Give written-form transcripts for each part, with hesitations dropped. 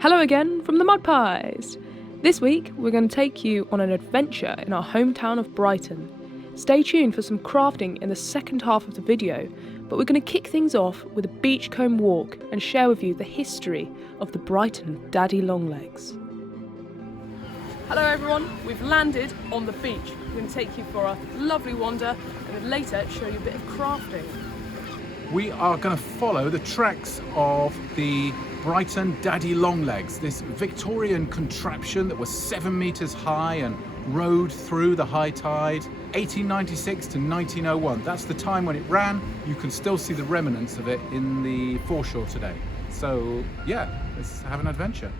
Hello again from the Mudpies. This week we're going to take you on an adventure in our hometown of Brighton. Stay tuned for some crafting in the second half of the video, but we're going to kick things off with a beachcomb walk and share with you the history of the Brighton daddy longlegs. Hello everyone, we've landed on the beach. We're going to take you for a lovely wander and then later show you a bit of crafting. We are going to follow the tracks of the Brighton daddy longlegs, this Victorian contraption that was 7 meters high and rode through the high tide, 1896 to 1901. That's the time when it ran. You can still see the remnants of it in the foreshore today. So yeah, let's have an adventure.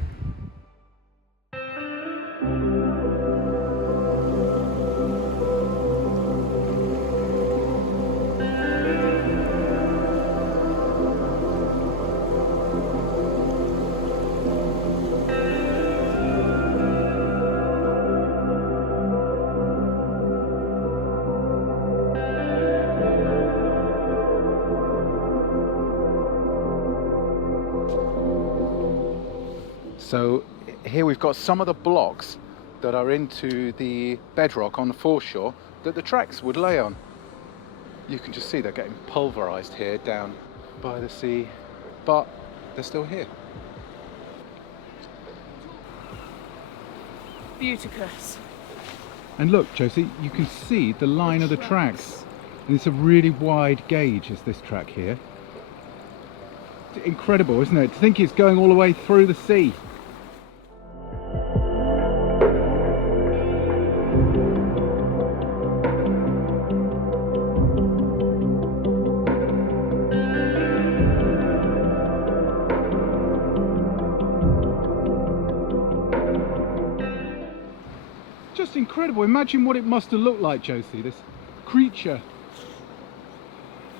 So here we've got some of the blocks that are into the bedrock on the foreshore that the tracks would lay on. You can just see they're getting pulverized here down by the sea, but they're still here. Beauticus. And look, Josie, you can see the line of the tracks. And it's a really wide gauge is this track here. It's incredible, isn't it? To think it's going all the way through the sea. Just incredible. Imagine what it must have looked like, Josie, this creature.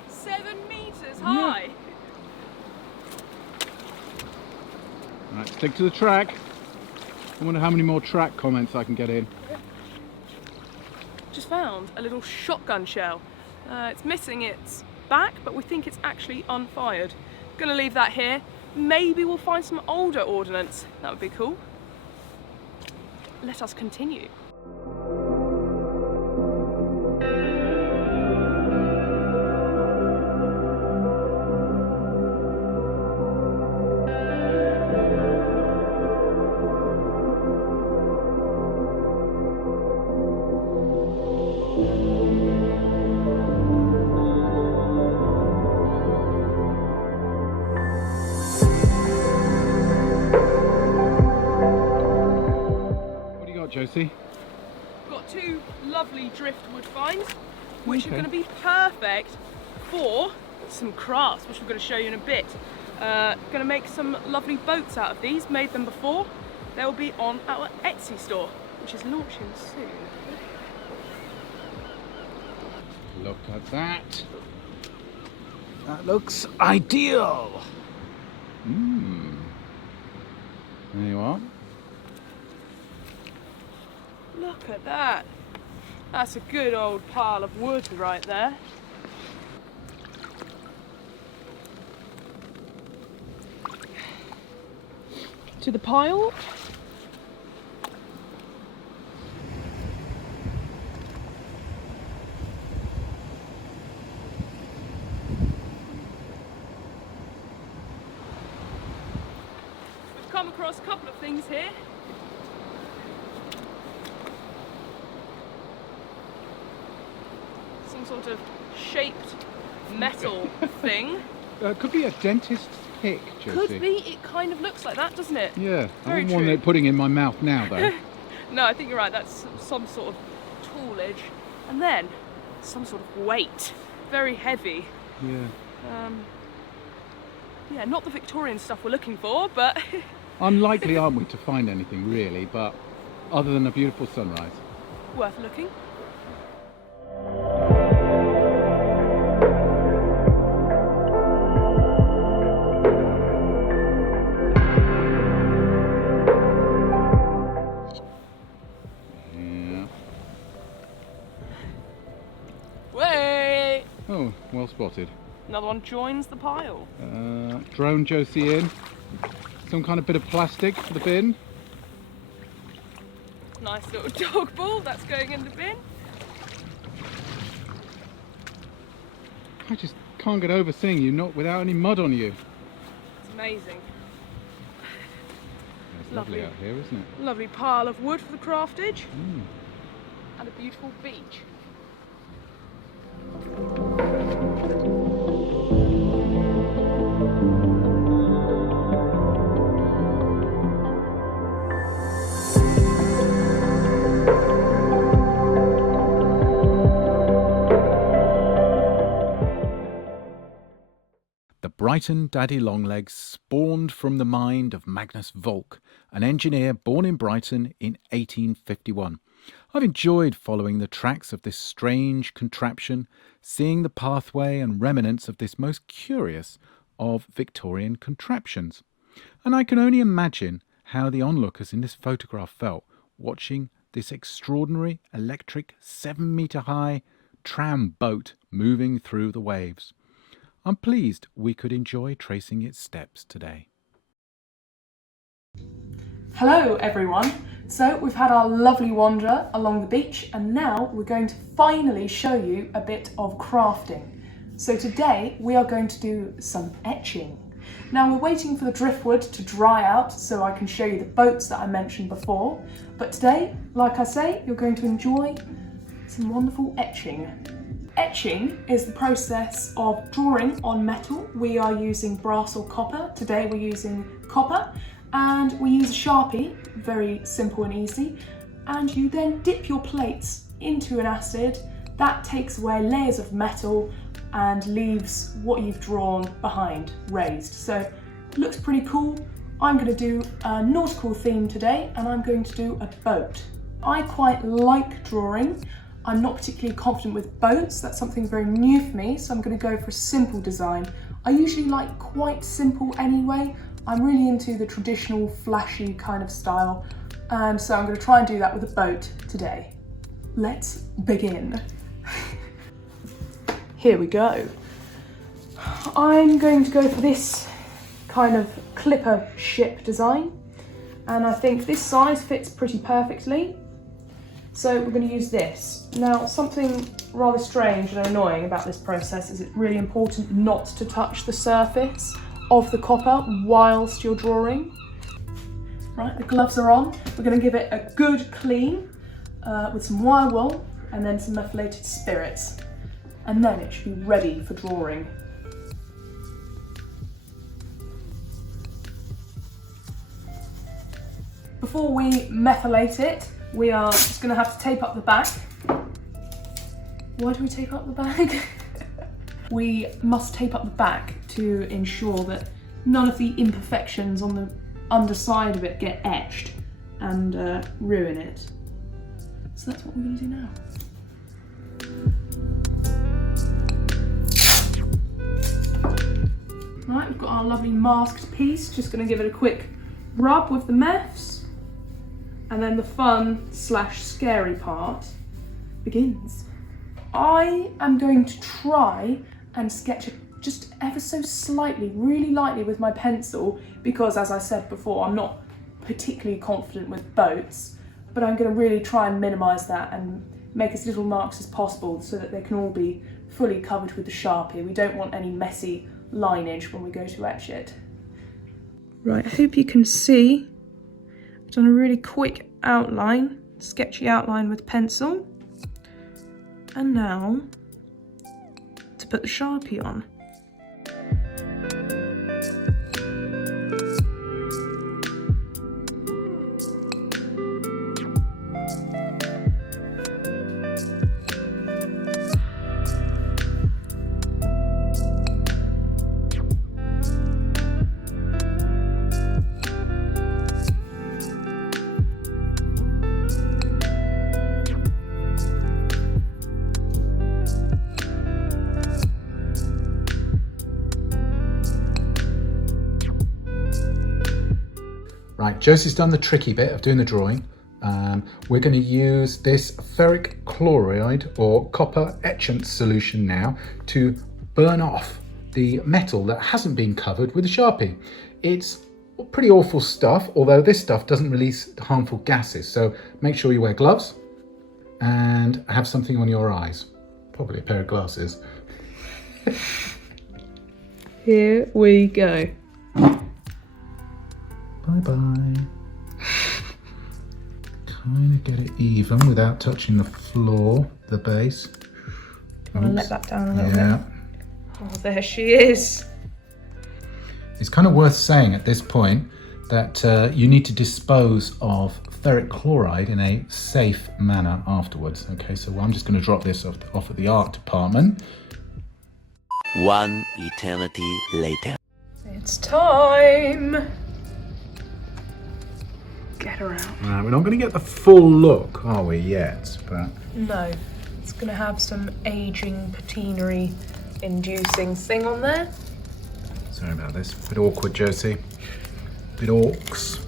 7 meters high. Yeah. Right, stick to the track. I wonder how many more track comments I can get in. Just found a little shotgun shell. It's missing its back, but we think it's actually unfired. Gonna leave that here. Maybe we'll find some older ordnance. That would be cool. Let us continue. Josie? Got 2 lovely driftwood finds, which are going to be perfect for some crafts, which we're going to show you in a bit. Going to make some lovely boats out of these, made them before. They will be on our Etsy store, which is launching soon. Look at that. That looks ideal. There you are. Look at that. That's a good old pile of wood right there. To the pile. We've come across a couple of things here. Some sort of shaped metal thing. Could be a dentist's pick, Josie. Could be. It kind of looks like that, doesn't it? Yeah. Very I wouldn't want true. it putting in my mouth now, though. No, I think you're right. That's some sort of toolage. And then some sort of weight. Very heavy. Yeah. Yeah, not the Victorian stuff we're looking for, but... Unlikely, aren't we, to find anything, really, but other than a beautiful sunrise. worth looking. Oh, well spotted. Another one joins the pile. Drone Josie in. some kind of bit of plastic for the bin. Nice little dog ball that's going in the bin. I just can't get over seeing you not without any mud on you. It's amazing. It's lovely out here, isn't it? Lovely pile of wood for the craftage. And a beautiful beach. The Brighton Daddy Longlegs spawned from the mind of Magnus Volk, an engineer born in Brighton in 1851. I've enjoyed following the tracks of this strange contraption, seeing the pathway and remnants of this most curious of Victorian contraptions. And I can only imagine how the onlookers in this photograph felt watching this extraordinary electric 7-metre high tram boat moving through the waves. I'm pleased we could enjoy tracing its steps today. Hello everyone. So we've had our lovely wander along the beach and now we're going to finally show you a bit of crafting. So today we are going to do some etching. Now we're waiting for the driftwood to dry out so I can show you the boats that I mentioned before. But today, like I say, you're going to enjoy some wonderful etching. Etching is the process of drawing on metal. We are using brass or copper. Today we're using copper and we use a Sharpie, very simple and easy. And you then dip your plates into an acid. That takes away layers of metal and leaves what you've drawn behind raised. So it looks pretty cool. I'm going to do a nautical theme today and I'm going to do a boat. I quite like drawing. I'm not particularly confident with boats, that's something very new for me, so I'm going to go for a simple design. I usually like quite simple anyway. I'm really into the traditional flashy kind of style, and so I'm going to try and do that with a boat today. Let's begin. Here we go. I'm going to go for this kind of clipper ship design, and I think this size fits pretty perfectly. So we're going to use this. Now, something rather strange and annoying about this process is it's really important not to touch the surface of the copper whilst you're drawing. Right, the gloves are on. We're going to give it a good clean with some wire wool and then some methylated spirits. And then it should be ready for drawing. Before we methylate it, we are just going to have to tape up the back. Why do we tape up the back? We must tape up the back to ensure that none of the imperfections on the underside of it get etched and ruin it. So that's what we're going to do now. Right, we've got our lovely masked piece. Just going to give it a quick rub with the meths. And then the fun / scary part begins. I am going to try and sketch it just ever so slightly, really lightly with my pencil, because as I said before, I'm not particularly confident with boats, but I'm going to really try and minimise that and make as little marks as possible so that they can all be fully covered with the Sharpie. We don't want any messy lineage when we go to etch it. Right, I hope you can see. I've done a really quick outline, sketchy outline with pencil. And now to put the Sharpie on. Right, Josie's done the tricky bit of doing the drawing. We're going to use this ferric chloride or copper etchant solution now to burn off the metal that hasn't been covered with a Sharpie. It's pretty awful stuff, although this stuff doesn't release harmful gases. So make sure you wear gloves and have something on your eyes. Probably a pair of glasses. Here we go. Bye-bye. Kind of get it even without touching the floor, the base. I'm gonna let that down a little Yeah. bit. Oh, there she is. It's kind of worth saying at this point that you need to dispose of ferric chloride in a safe manner afterwards. Okay, so I'm just going to drop this off at the art department. One eternity later. It's time. Get her out. Right, we're not going to get the full look, are we, yet? But No, it's gonna have some aging patinery inducing thing on there. sorry about this. Bit awkward, Josie. Bit orcs.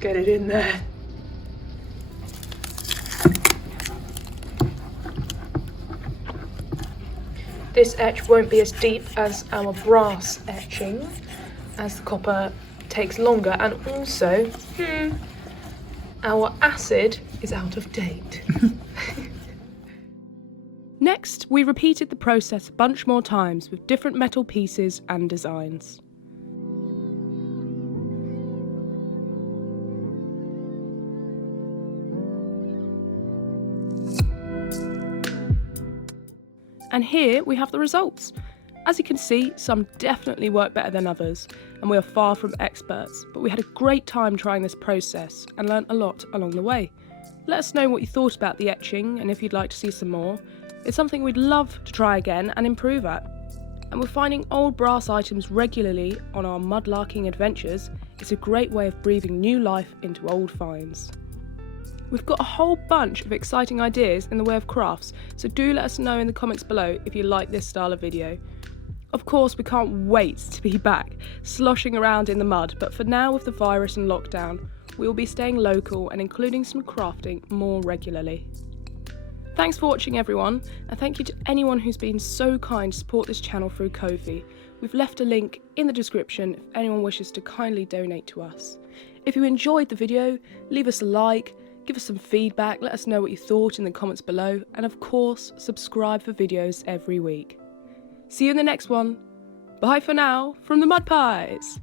Get it in there. This etch won't be as deep as our brass etching, as the copper takes longer, and also, our acid is out of date. Next, we repeated the process a bunch more times with different metal pieces and designs. And here we have the results. As you can see, some definitely work better than others, and we are far from experts, but we had a great time trying this process and learnt a lot along the way. Let us know what you thought about the etching and if you'd like to see some more. It's something we'd love to try again and improve at. And we're finding old brass items regularly on our mudlarking adventures. It's a great way of breathing new life into old finds. We've got a whole bunch of exciting ideas in the way of crafts, so do let us know in the comments below if you like this style of video. Of course, we can't wait to be back, sloshing around in the mud, but for now with the virus and lockdown, we will be staying local and including some crafting more regularly. Thanks for watching everyone, and thank you to anyone who's been so kind to support this channel through Ko-fi. We've left a link in the description if anyone wishes to kindly donate to us. If you enjoyed the video, leave us a like, give us some feedback, let us know what you thought in the comments below, and of course, subscribe for videos every week. See you in the next one. Bye for now from the Mudpies.